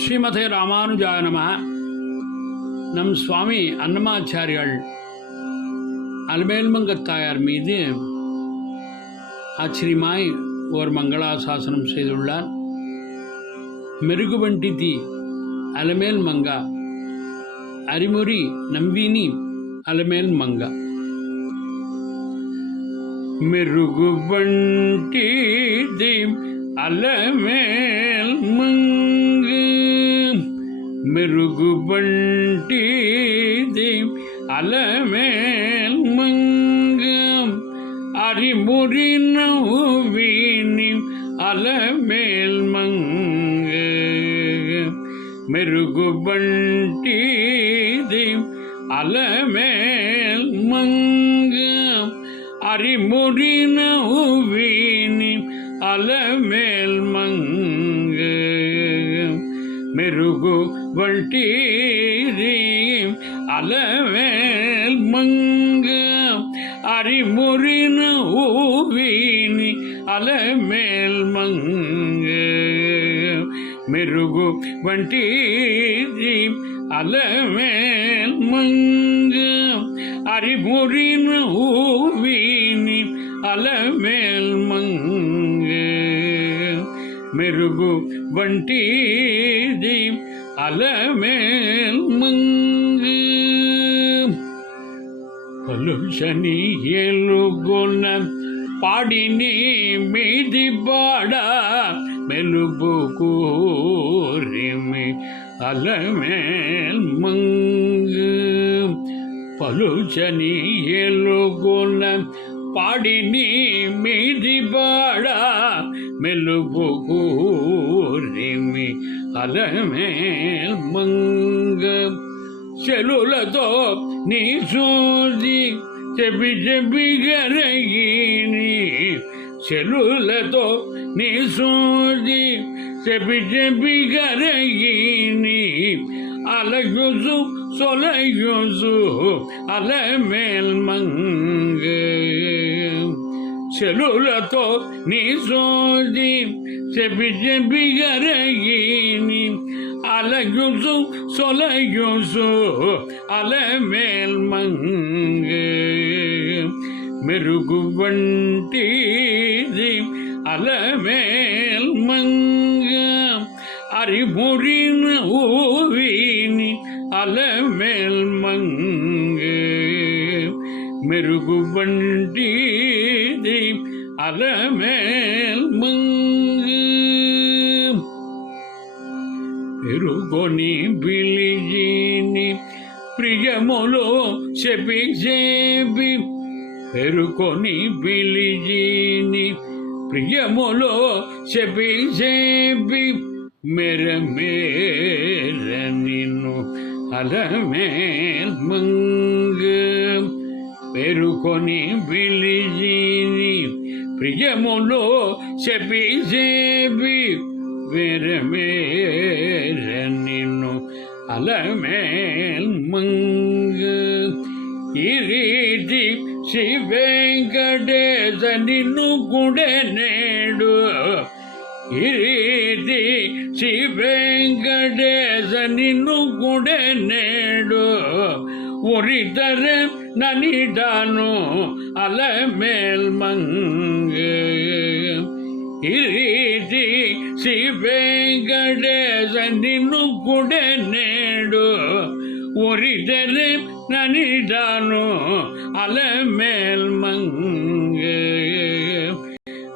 ஸ்ரீமதே ராமானுஜாய நமः. நம் சுவாமி அன்னமாச்சாரியால் அலமேல்மங்கத்தாயார் மீது ஆச்சரியமாய் ஓர் மங்களாசாசனம் செய்துள்ளார். மெருகுவண்டிதி அலமேல் மங்கா அரிமுறி நம்பினி அலமேல் மங்கா. மெருகுவண்டிதி அலமேல் மங்கு மெருகுவண்டிதி அலமேல் மங்கு அரிமுறி நம்பினி அலமேல் மங்கு மெருகுவண்டிதி அலமேல் மங்கு அரிமுறி நம்பினி அலமேல் மங்கு மெருகுவண்டிதி அலமேல் மங்கு அரிமுறி நம்பினி அலமேல் மங்கு மெருகுவண்டிதி அலமேல் மங்கு அரிமுறி நம்பினி அலமேல் மங்கு மெருகுவண்டிதி அலமேல் மங்கு பலுஷனி எலுகுன பாடினி மீதி பாடா மெலுபு கூறிமி அலமேல் மங்கு பலுஷனி எலுகுன பாடினி மீதி பாடா மெலுபு கூறிமி அலமேல் மங்கு చెలులతో నీ సూది చెబి చెబి గరగిని చెలులతో నీ సూది చెబి చెబి గరగిని అలగుసు సొలగుసు అలమేల్ మంగ చెలులతో నీ సూది చెబి చెబి గరగిని அலகுசு சொலகுசு அலமேல் மங்கு மெருகுவண்டிதி அலமேல் மங்கு அரிமுறி நம்பினி அலமேல் மங்கு மெருகுவண்டிதி அலமேல் மங்கு పెరుగొని బిలిజిని ప్రియములో చెపి చెపి పెరుగొని బిలిజిని ప్రియములో చెపి చెపి మెర మేర నిన్ను అలమేల్ మంగు పెరుగొని బిలిజిని ప్రియములో చెపి చెపి వేరమేర నిన్ను అలమేల్ మంగు ఈ రీతి శ్రీ వెంకటేశ నిన్ను గుడే నేడు ఈ రీతి శ్రీ వెంకటేశ నిన్ను గుడే నేడు ఒరితర ననిడాను అలమేల్ మంగు ఈ రీతి శ్రీ వెంకటేశ నిన్ను గుడే నేడు ఒరితర ననిడాను అలమేల్ మంగు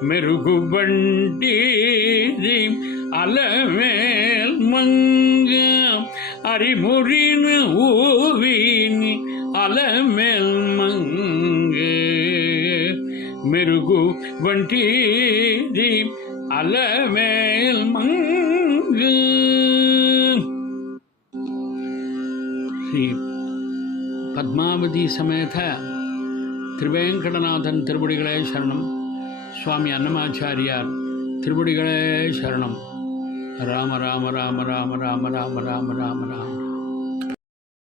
మెరుగుబంటిది అలమేల్ మంగు అరిమురి నம்பிని అలమేల్ మంగు మెరుగుబంటిది అలమేల్ మంగు. ஸ்ரீ பத்மாவதி சமேத திருவேங்கடநாதன் திருவடிகளே சரணம். சுவாமி அன்னமாச்சாரியார் திருவடிகளே சரணம். ராம ராம ராம ராம ராம ராம ராம ராம ராம.